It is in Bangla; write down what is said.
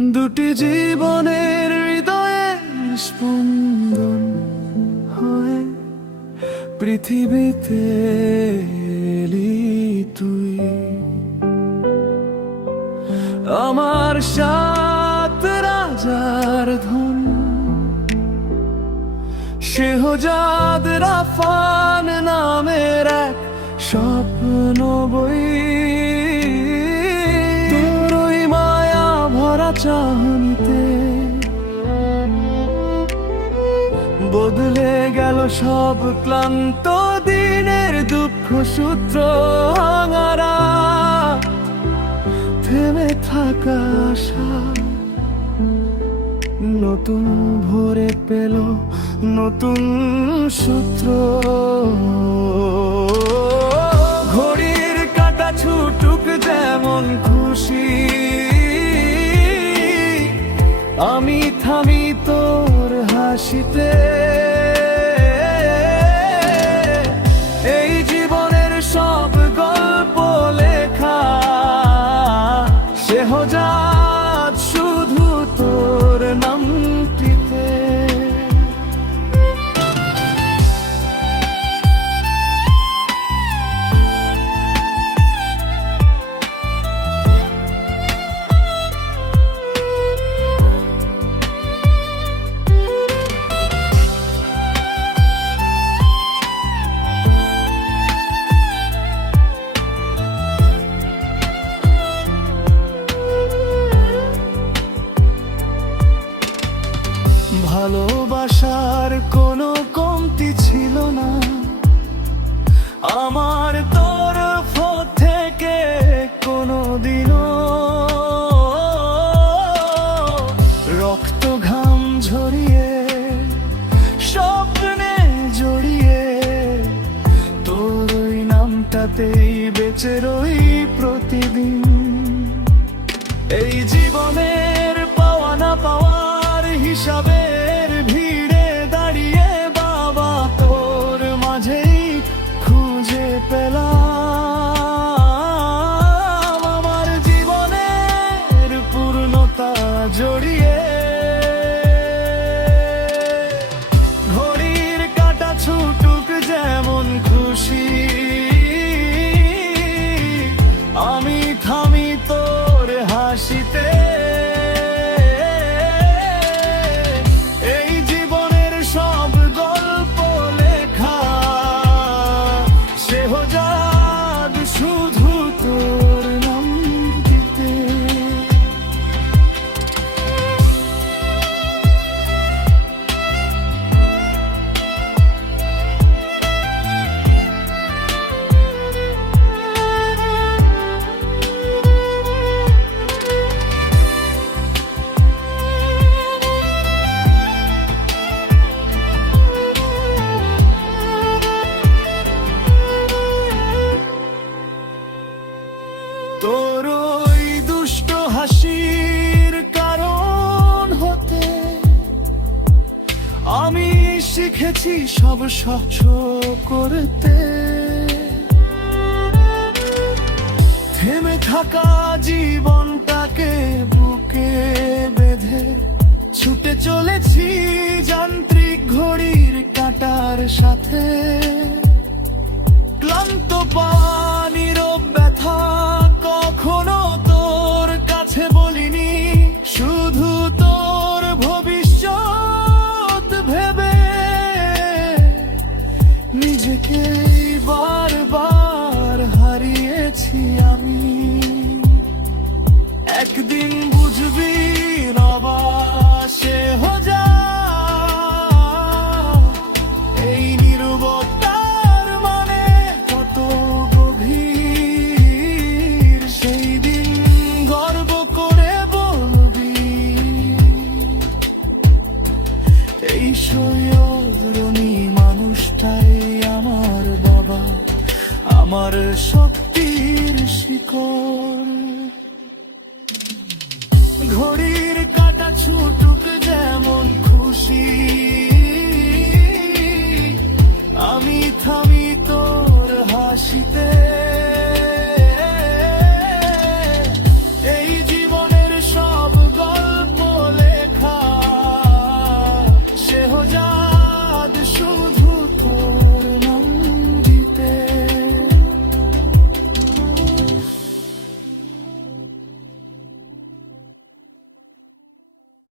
দুটি জীবনের হৃদয়ে স্পন্দন হয়। পৃথিবীতে তুই। আমার সাত রাজার ধন। সেহজাদ রাফান নামের এক স্বপ্ন বই। চাহনিতে বদলে গেল সব ক্লান্ত দিনের দুঃখ সূত্র ভাঙারা। থেমে থাকা আশা নতুন ভরে পেল নতুন সূত্র। আমি থামি তোর হাসিতে। রক্ত ঘাম ঝরিয়ে, স্বপ্নে জড়িয়ে, তোর ওই নামটাতেই বেঁচে রই প্রতিদিন। এই জীবনের পাওয়া না পাওয়ার হিসাবের আমি শিখেছি সব সহ্য করতে। থেমে থাকা জীবনটাকে again. শক্তির শিকড়। ঘড়ির কাটা ছুটুক যেমন খুশি।